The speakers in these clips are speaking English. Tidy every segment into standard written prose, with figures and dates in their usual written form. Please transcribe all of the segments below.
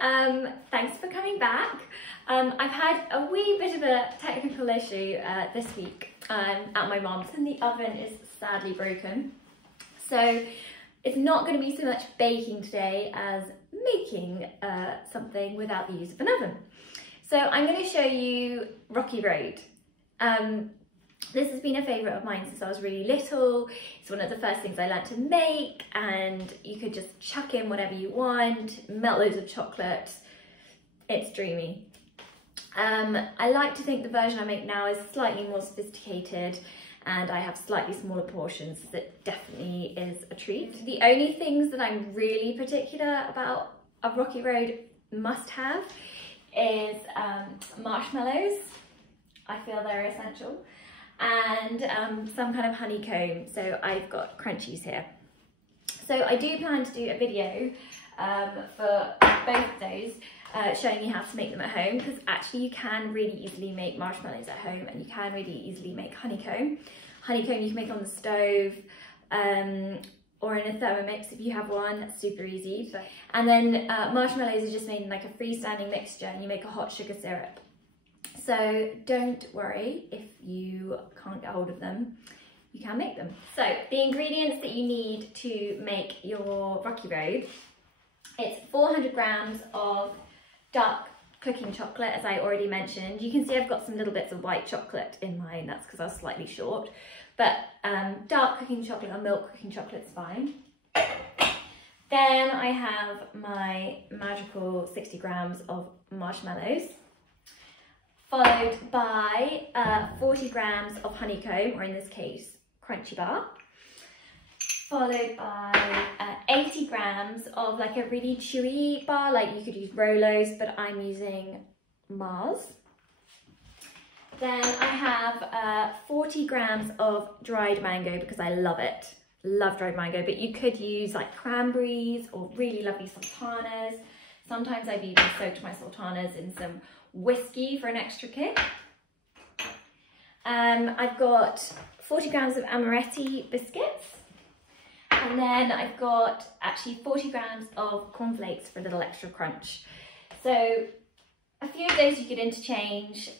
Thanks for coming back. I've had a wee bit of a technical issue this week at my mum's, and the oven is sadly broken. So it's not going to be so much baking today as making something without the use of an oven. So I'm going to show you Rocky Road. This has been a favourite of mine since I was really little. It's one of the first things I learned to make, and you could just chuck in whatever you want, melt loads of chocolate. It's dreamy. I like to think the version I make now is slightly more sophisticated, and I have slightly smaller portions. That definitely is a treat. The only things that I'm really particular about a Rocky Road must-have is marshmallows. I feel they're essential. And some kind of honeycomb. So I've got crunchies here. So I do plan to do a video for both of those, showing you how to make them at home, because actually you can really easily make marshmallows at home, and you can really easily make honeycomb. Honeycomb you can make on the stove, or in a Thermomix if you have one. That's super easy. And then marshmallows are just made in like a freestanding mixture, and you make a hot sugar syrup. So don't worry if you can't get hold of them, you can make them. So the ingredients that you need to make your Rocky Road, it's 400 grams of dark cooking chocolate, as I already mentioned. You can see I've got some little bits of white chocolate in mine, that's because I was slightly short. But dark cooking chocolate or milk cooking chocolate's fine. Then I have my magical 60 grams of marshmallows, followed by 40 grams of honeycomb, or in this case, crunchy bar, followed by 80 grams of like a really chewy bar, like you could use Rolos, but I'm using Mars. Then I have 40 grams of dried mango, because I love it. Love dried mango, but you could use like cranberries or really lovely sultanas. Sometimes I've even soaked my sultanas in some whiskey for an extra kick. I've got 40 grams of amaretti biscuits, and then I've got actually 40 grams of cornflakes for a little extra crunch. So a few of those you could interchange,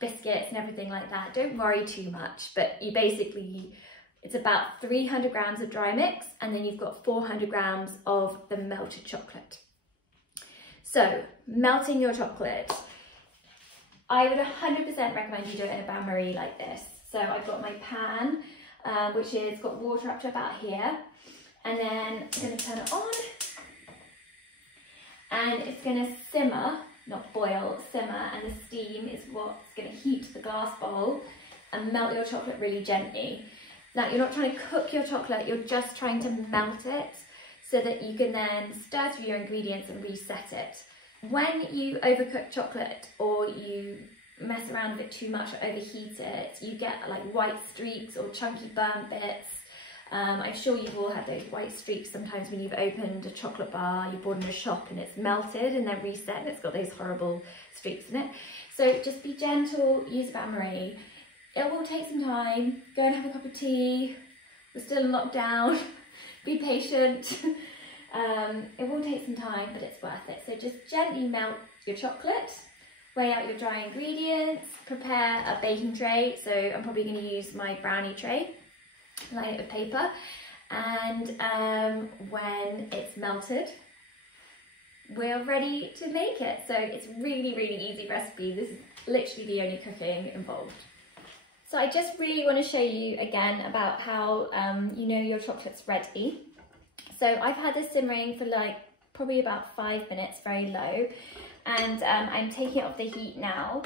biscuits and everything like that. Don't worry too much, but you basically, it's about 300 grams of dry mix, and then you've got 400 grams of the melted chocolate. So melting your chocolate, I would 100% recommend you do it in a bain-marie like this. So I've got my pan, which has got water up to about here, and then I'm going to turn it on, and it's going to simmer, not boil, simmer, and the steam is what's going to heat the glass bowl and melt your chocolate really gently. Now, you're not trying to cook your chocolate, you're just trying to melt it so that you can then stir through your ingredients and reset it. When you overcook chocolate, or you mess around with it too much or overheat it, you get like white streaks or chunky burnt bits. I'm sure you've all had those white streaks sometimes when you've opened a chocolate bar, you bought in a shop and it's melted and then reset and it's got those horrible streaks in it. So just be gentle, use bain-marie. It will take some time. Go and have a cup of tea. We're still in lockdown. Be patient. It will take some time, but it's worth it. So just gently melt your chocolate, weigh out your dry ingredients, prepare a baking tray. So I'm probably going to use my brownie tray, line it with paper, and when it's melted, we're ready to make it. So it's really, really easy recipe. This is literally the only cooking involved. So I just really want to show you again about how you know your chocolate's ready. So I've had this simmering for like probably about 5 minutes, very low, and I'm taking it off the heat now.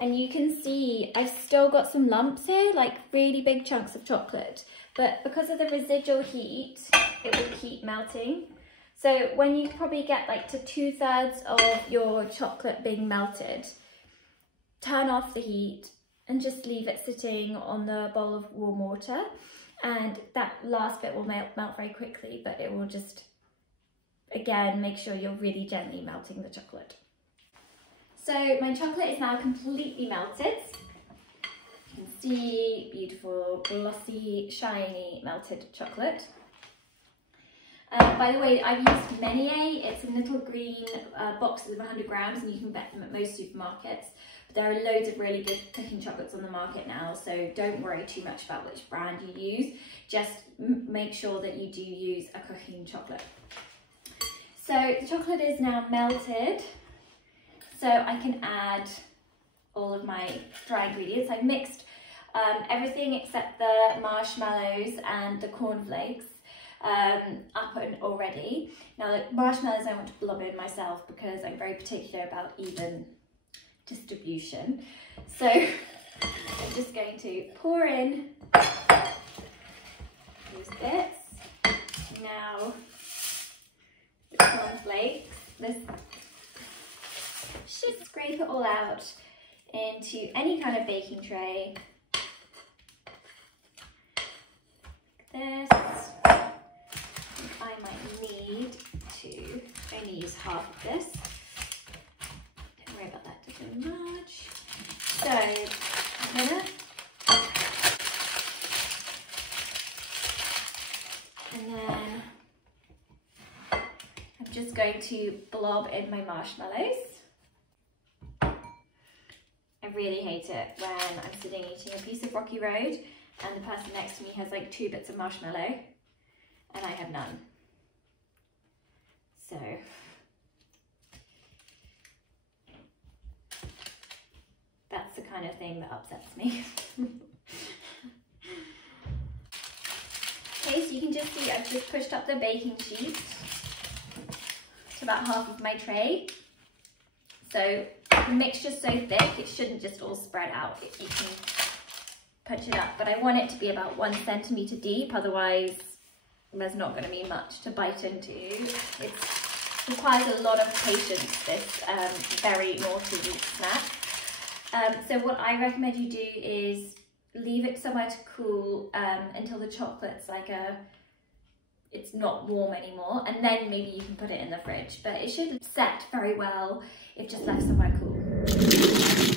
And you can see I've still got some lumps here, like really big chunks of chocolate, but because of the residual heat, it will keep melting. So when you probably get like to 2/3 of your chocolate being melted, turn off the heat and just leave it sitting on the bowl of warm water. And that last bit will melt very quickly, but it will just, again, make sure you're really gently melting the chocolate. So my chocolate is now completely melted. You can see beautiful, glossy, shiny melted chocolate. By the way, I've used Menier. It's in little green boxes of 100 grams, and you can get them at most supermarkets. But there are loads of really good cooking chocolates on the market now, so don't worry too much about which brand you use. Just make sure that you do use a cooking chocolate. So the chocolate is now melted, so I can add all of my dry ingredients. I've mixed everything except the marshmallows and the cornflakes up and already. Now the marshmallows I want to blob in myself because I'm very particular about even distribution. So I'm just going to pour in these bits. Now the cornflakes, this should scrape it all out into any kind of baking tray. Like this. I might need to only use half of this. Don't worry about that too much. So I'm gonna, and then I'm just going to blob in my marshmallows. I really hate it when I'm sitting eating a piece of Rocky Road and the person next to me has like 2 bits of marshmallow and I have none. So that's the kind of thing that upsets me. Okay, so you can just see I've just pushed up the baking sheet to about half of my tray. So the mixture's so thick, it shouldn't just all spread out. You can punch it up, but I want it to be about 1 centimetre deep, otherwise there's not going to be much to bite into. It requires a lot of patience, this very naughty snack. So what I recommend you do is leave it somewhere to cool until the chocolate's like it's not warm anymore, and then maybe you can put it in the fridge, but it should set very well if just left somewhere cool.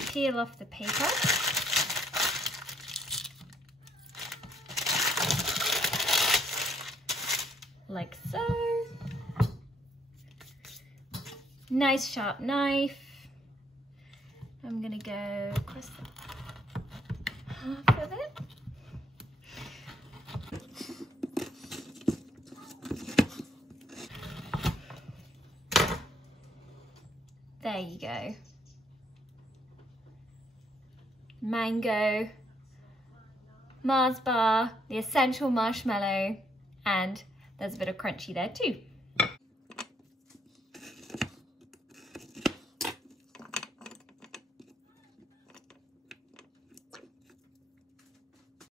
Peel off the paper. Like so. Nice sharp knife. I'm gonna go across half of it. There you go. Mango, Mars bar, the essential marshmallow, and there's a bit of crunchy there too.